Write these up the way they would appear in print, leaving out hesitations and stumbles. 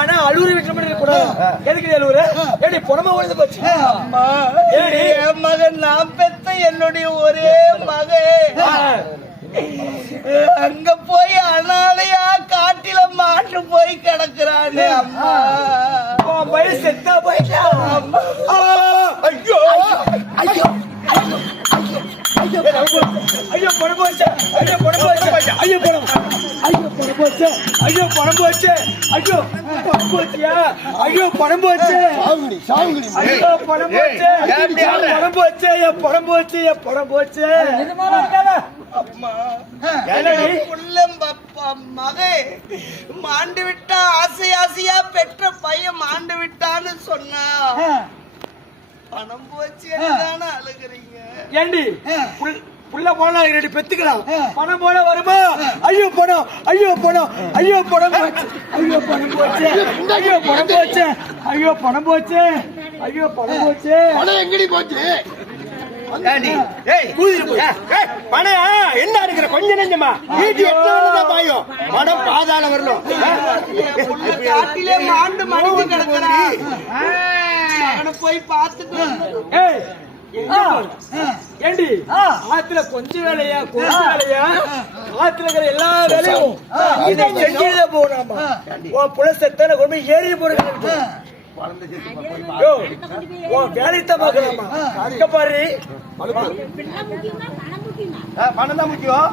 ஆனா அழுவுற வீட்டுல கூடாது. எதுக்கு அழுவுற? ஏடி புறமா ஓடுது போச்சு. என் மகன் நான் பெத்த என்னுடைய ஒரே மகன் அங்க போய் அனாதையா காட்டில மாட்டு போய் கிடக்குறானே. அம்மா பையன் செத்தா போயிட்டா. ஐயோ ஐயோ ஐயோ பணம் போச்சு. ஐயோ பணம் போச்சு. ஐயோ பணம். ஐயோ பணம் போச்சு. ஐயோ பணம் போச்சு. ஐயோ பணம் போச்சியா? ஐயோ பணம் போச்சு. ஐயோ பணம் போச்சு. பணம் போச்சு. என் பணம் போச்சு. என் பணம் போச்சு. அம்மா மகே மாண்டு விட்டா, ஆசை ஆசையா பெற்ற பையன் மாண்டு விட்டான்னு சொன்னா பணம் போச்சு தானே அழுகுறீங்க. ஏண்டி புள்ள போனா ரெண்டு பெத்துக்கலாம், பணம் போல வருமா? ஐயோ பணம். ஐயோ பணம். ஐயோ பணம் போச்சு. ஐயோ பணம் போச்சு. ஐயோ பணம் போச்சு. ஐயோ பணம் போச்சு. ஐயோ பணம் போச்சு. பணம் எங்கடி போச்சு? என்ன இருக்கிற கொஞ்ச நெஞ்சமா வீட்டு பாயும் பணம் பாதாள வரணும். காட்டிலே மாண்டு மடிஞ்சு கிடக்குறான். போய் பார்த்துட்டு ஏண்டி ஆத்துல கொஞ்சம் வேலையா கொஞ்சம் வேலையா? ஆத்துல இருக்கிற எல்லா வேலையும் செஞ்சுதான் போகணுமா? உன் புல செத்தான கொண்டு போய் ஏறி போறது வேலைத்தான் பாக்கலாமா? அங்க பாரு பணம் தான் முக்கியம்.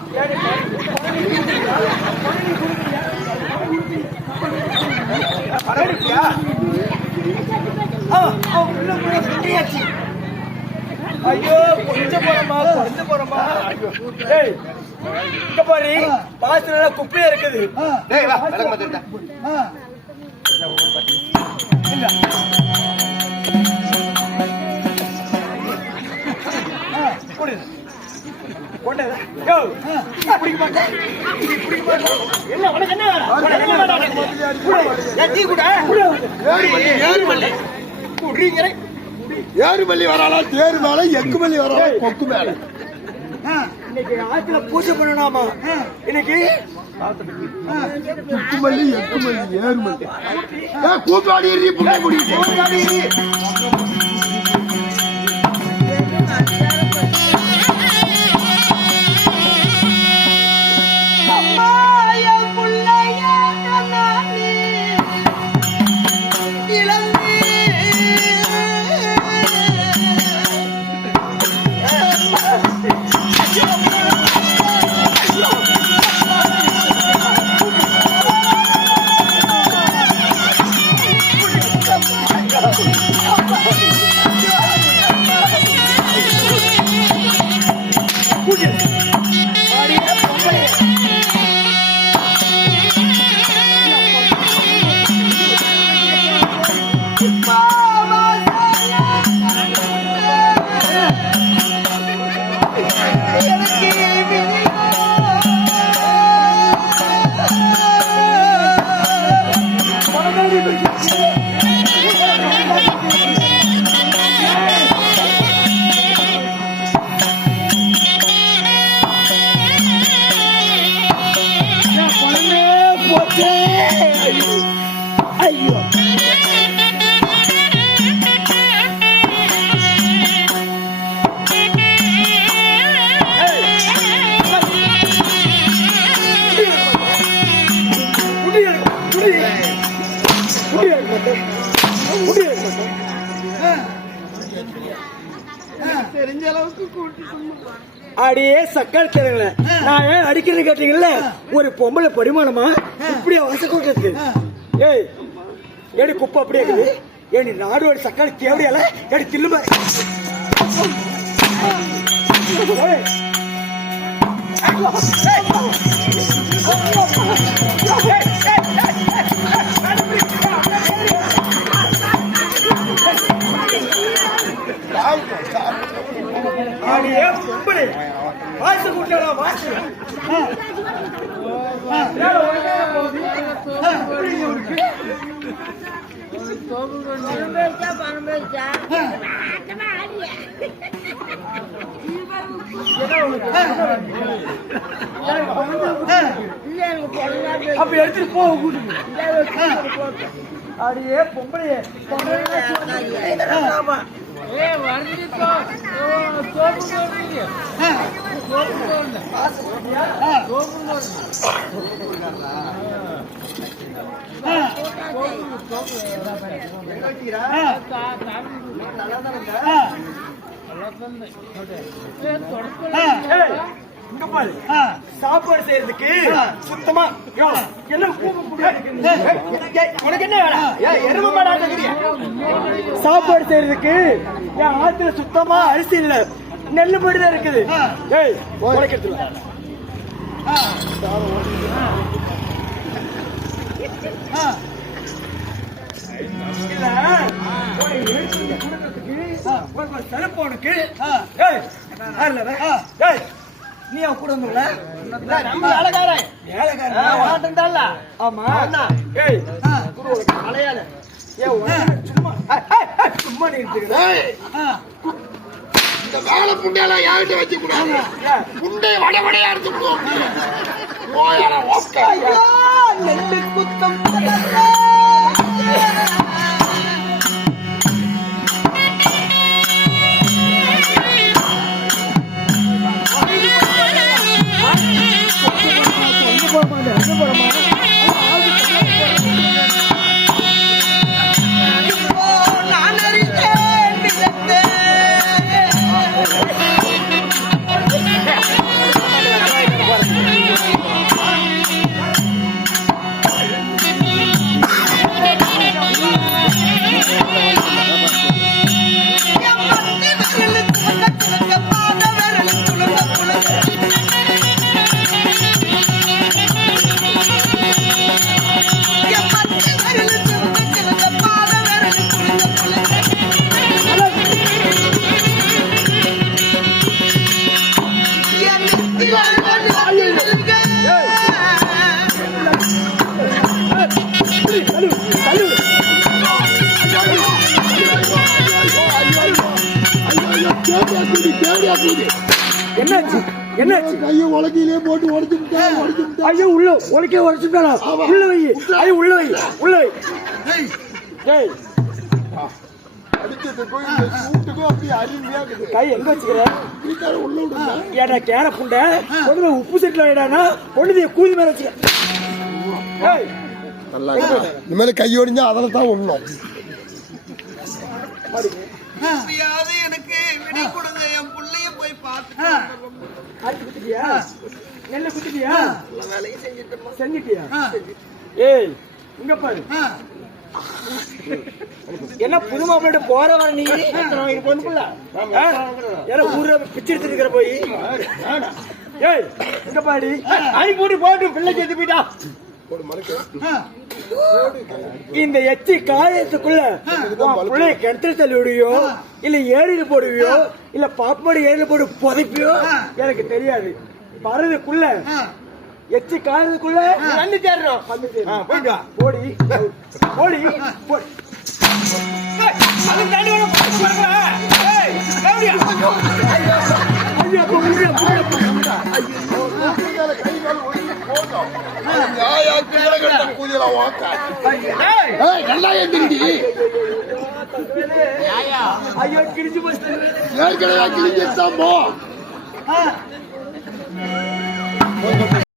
ஐயோ கொஞ்சம் போறமா குறைஞ்சு போறமா? இங்க பாரு பாசன குப்பையா இருக்குது. ஏறு மல்லி வராளா? தேரு மேல எக்கு மல்லி வராளா? கொக்கு மேல இன்னைக்கு ஆத்துல பூஜை பண்ணலாமா? இன்னைக்கு குக்கு மல்லி எக்கு மல்லி ஏறு மல்லி கூப்பாடி கூப்பாடி தெரிஞ்ச அளவுக்கு அடியே சக்கால் தெரியல. நான் ஏன் அடிக்கிறது கேட்டீங்கல்ல? ஒரு பொம்பளை பரிமாணமா இப்படியே வச கூட்டத்துக்கு? ஏய் ஏடி குப்பை அப்படியே இருக்குது. ஏடி நாடோட சக்கால் தேவையால ஏடி தில்லுமா? வாசு கூட்டா வாசு அப்ப எடுத்துட்டு போ கூட்டு. அடியே பொம்பளையே இங்க பாரு, சாப்பாடு செய்யறதுக்கு சுத்தமா என்ன உனக்கு என்ன எருமை மாடாட்டியா? சாப்பாடு செய்யறதுக்கு என் ஆத்துல சுத்தமா அரிசி இல்ல, நெல்லு மட்டும் இருக்குது. ஏய் உழைக்கிறதுல சிறப்பு உனக்கு. நீ அவன் கூட வந்தோம்ல, நம்ம வேலைக்காரன் வேலைக்காரன். ஆமா. ஏய் மலையாள சும்மா சும்மா நீ இந்த வேலை புண்டையெல்லாம் யார்கிட்ட வச்சு கூடாது. புண்டை வடவடையா இருந்து நெல்லு குத்தம் என்னாச்சு? என்னாச்சு? கையை உலகையிலே போட்டு உடைச்சு ஐயோ உள்ள உலக்கே உடைச்சுட்டானா? உள்ள வை. ஐயோ உள்ள வை, உள்ள வை. ஏய் அடிச்சதுக்கும் இந்த சூட்டுக்கும் அப்படியே அருமையா இருக்குது. கை எங்க வச்சுக்கிற? வீட்டார உள்ள விடுங்க. ஏடா கேர புண்டை, முதல்ல உப்பு செட்டில் வைடானா பொண்ணுதைய கூதி மேல வச்சுக்க. ஏய் நல்லா இனிமேல கையோடிஞ்சா அதில் தான் ஒண்ணும். எப்பயாவது எனக்கு விடை கொடுங்க, என் பிள்ளைய போய் பார்த்து. அரிசி குத்திட்டியா? நெல்லை குத்திட்டியா? வேலையும் செஞ்சுட்டு செஞ்சிட்டியா? ஏய் இங்க பாரு, என்ன புது மாப்பிள்ளை போற வர நீ பொண்ணுக்குள்ள ஏன்னா ஊர்ல பிச்சை எடுத்துட்டு இருக்கிற போய். ஏய் இங்க பாடி அடி போட்டு போட்டு பிள்ளை சேர்த்து போயிட்டா. இந்த எச்சி காயத்துக்குள்ள பிள்ளைய கிணத்துல தள்ளி விடுவியோ, இல்ல ஏரியில போடுவியோ, இல்ல பாப்பாடு ஏரியில போட்டு புதைப்பியோ எனக்கு தெரியாது. வரதுக்குள்ள எச்சி காயத்துக்குள்ள வந்து தேடுறோம். வந்து தேடுறோம். போயிட்டு வா. போடி போடி போடி. நல்லா எந்திரிடி. ஐயோ கிழிச்சு போச்சு. ஏற்கனவே கிழிஞ்சாம்போ.